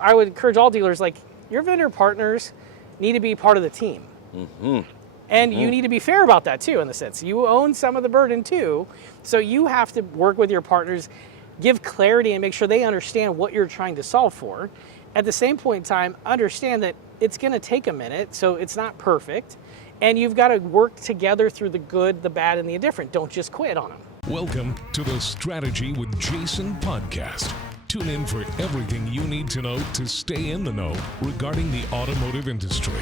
I would encourage all dealers, like, your vendor partners need to be part of the team. And you need to be fair about that too, in the sense you own some of the burden too. So you have to work with your partners, give clarity and make sure they understand what you're trying to solve for. At the same point in time, understand that it's going to take a minute, so it's not perfect. And you've got to work together through the good, the bad, and the indifferent. Don't just quit on them. Welcome to the Strategy with Jason podcast. Tune in for everything you need to know to stay in the know regarding the automotive industry.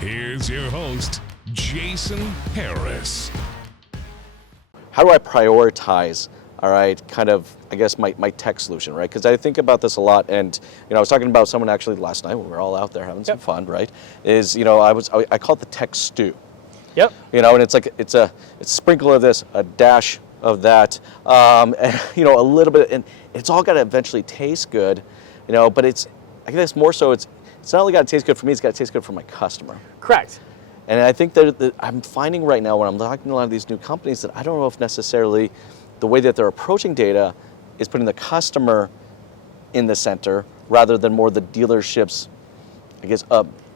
Here's your host, Jason Harris. How do I prioritize, all right, kind of, I guess, my tech solution, right? Because I think about this a lot, and, I was talking about someone actually last night when we were all out there having some fun, right? Is, I call it the tech stew. Yep. And it's like, it's a sprinkle of this, a dash of that, and, a little bit, and it's all got to eventually taste good, but I guess more so it's not only got to taste good for me, it's got to taste good for my customer. Correct. And I think that I'm finding right now when I'm talking to a lot of these new companies that I don't know if necessarily the way that they're approaching data is putting the customer in the center rather than more the dealership's, I guess,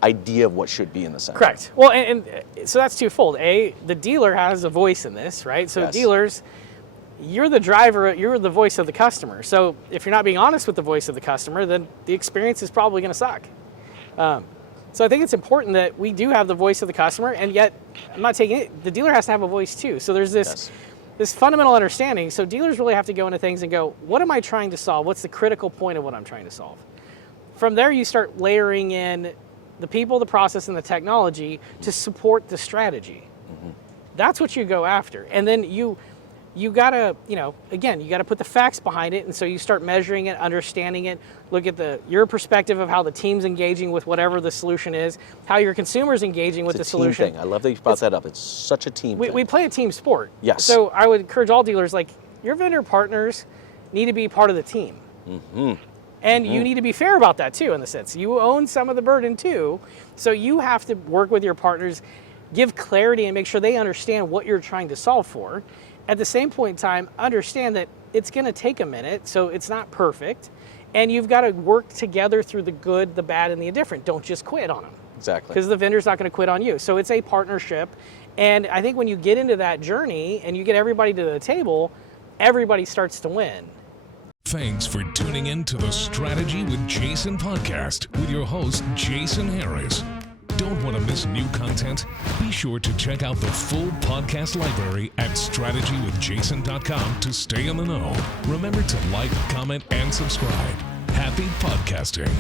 idea of what should be in the center. Correct. Well, and so that's twofold. The dealer has a voice in this, right? So dealers, you're the driver, you're the voice of the customer. So if you're not being honest with the voice of the customer, then the experience is probably going to suck. So I think it's important that we do have the voice of the customer, and yet I'm not taking it. The dealer has to have a voice too. So there's this fundamental understanding. So dealers really have to go into things and go, what am I trying to solve? What's the critical point of what I'm trying to solve? From there, you start layering in the people, the process, and the technology to support the strategy. That's what you go after. And then you gotta, again, you gotta put the facts behind it. And so you start measuring it, understanding it, look at your perspective of how the team's engaging with whatever the solution is, how your consumer's engaging with the solution. Thing. I love that you brought that up. It's such a team thing. We play a team sport. Yes. So I would encourage all dealers, like, your vendor partners need to be part of the team. And you need to be fair about that too, in the sense you own some of the burden too. So you have to work with your partners, give clarity and make sure they understand what you're trying to solve for. At the same point in time, understand that it's going to take a minute, so it's not perfect. And you've got to work together through the good, the bad, and the indifferent. Don't just quit on them. Exactly. Because the vendor's not going to quit on you. So it's a partnership. And I think when you get into that journey and you get everybody to the table, everybody starts to win. Thanks for tuning in to the Strategy with Jason podcast with your host, Jason Harris. Don't want to miss new content? Be sure to check out the full podcast library at strategywithjason.com to stay in the know. Remember to like, comment, and subscribe. Happy podcasting.